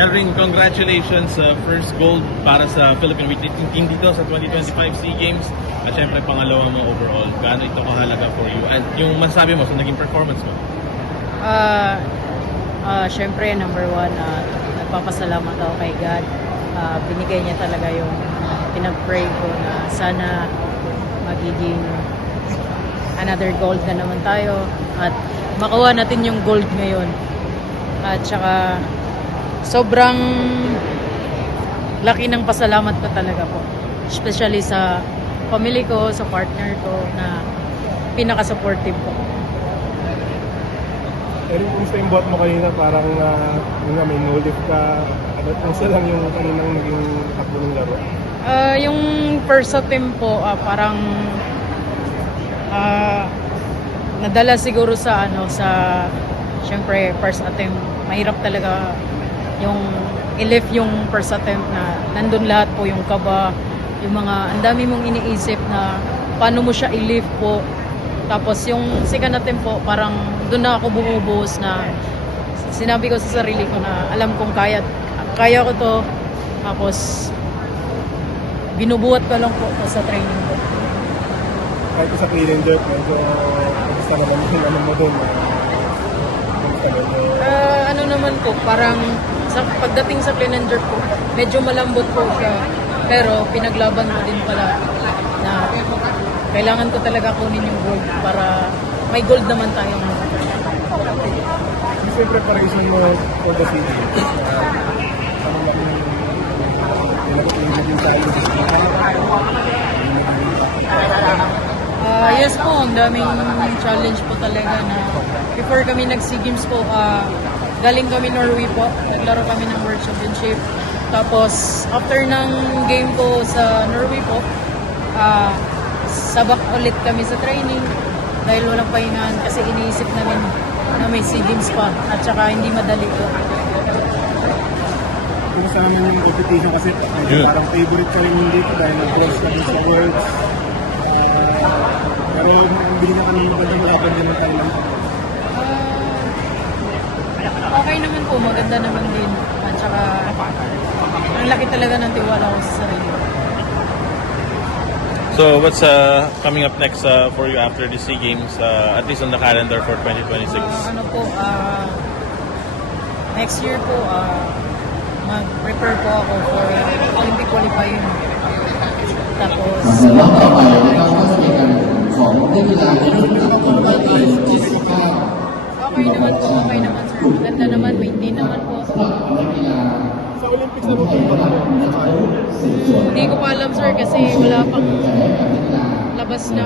Elring, congratulations sa first gold para sa Philippine Weightlifting dito sa 2025 SEA Games. At syempre, pangalawa mo overall. Gaano ito kahalaga for you? And yung masasabi mo sa naging performance mo? Syempre, number one, nagpapasalamat ako kay God. Binigay niya talaga yung pinag-pray ko na sana magiging another gold na naman tayo at makuha natin yung gold ngayon. At saka sobrang laki ng pasalamat ko talaga po. Especially sa family ko, sa partner ko na pinaka-supportive ko. Pero kumusta yung buhat mo kanina? Parang may no-lift ka. Ano lang yung kaninang naging takbo ng laro? Yung first attempt po, parang nadala siguro sa syempre first attempt. Mahirap talaga yung i-lift yung first attempt na nandun lahat po yung kaba, yung mga ang dami mong iniisip na paano mo siya i-lift po. Tapos yung second attempt po, parang doon na ako bumubuhos na sinabi ko sa sarili ko na alam kong kaya ko to. Tapos binubuhat ko lang po sa training ko. Kahit sa clean and jerk, medyo kamusta naman yung ano mo doon? Ano naman po, parang pagdating sa clean and jerk po, medyo malambot po siya. Pero pinaglaban ko din pala na kailangan ko talaga kunin yung gold para may gold naman tayong Yung preparation mo for the city, anong laki ng pinag-uulog din tayo? yes po, ang daming challenge po talaga na before kami nag-SEA Games po, galing kami Norway po, naglaro kami ng World Championship. Tapos, after ng game po sa Norway po, sabak ulit kami sa training dahil walang pahingahan kasi iniisip namin na may SEA Games pa at saka hindi madali po. Kung saan naman yung competition kasi parang favorite ka rin dito dahil nag-bronze ka din sa Worlds. Pero hindi na kami magandang laban din ng Thailand. Okay naman po, maganda naman din. At saka, ang laki talaga ng tiwala ko sa sarili. So, what's coming up next for you after the SEA Games, at least on the calendar for 2026? Next year po, mag-prepare po ako for Olympic qualifying. Tapos, okay naman sir. Maganda naman, maintain naman po. Sa Olympics na rin ba tayo? Hindi ko pa alam sir kasi wala pang labas na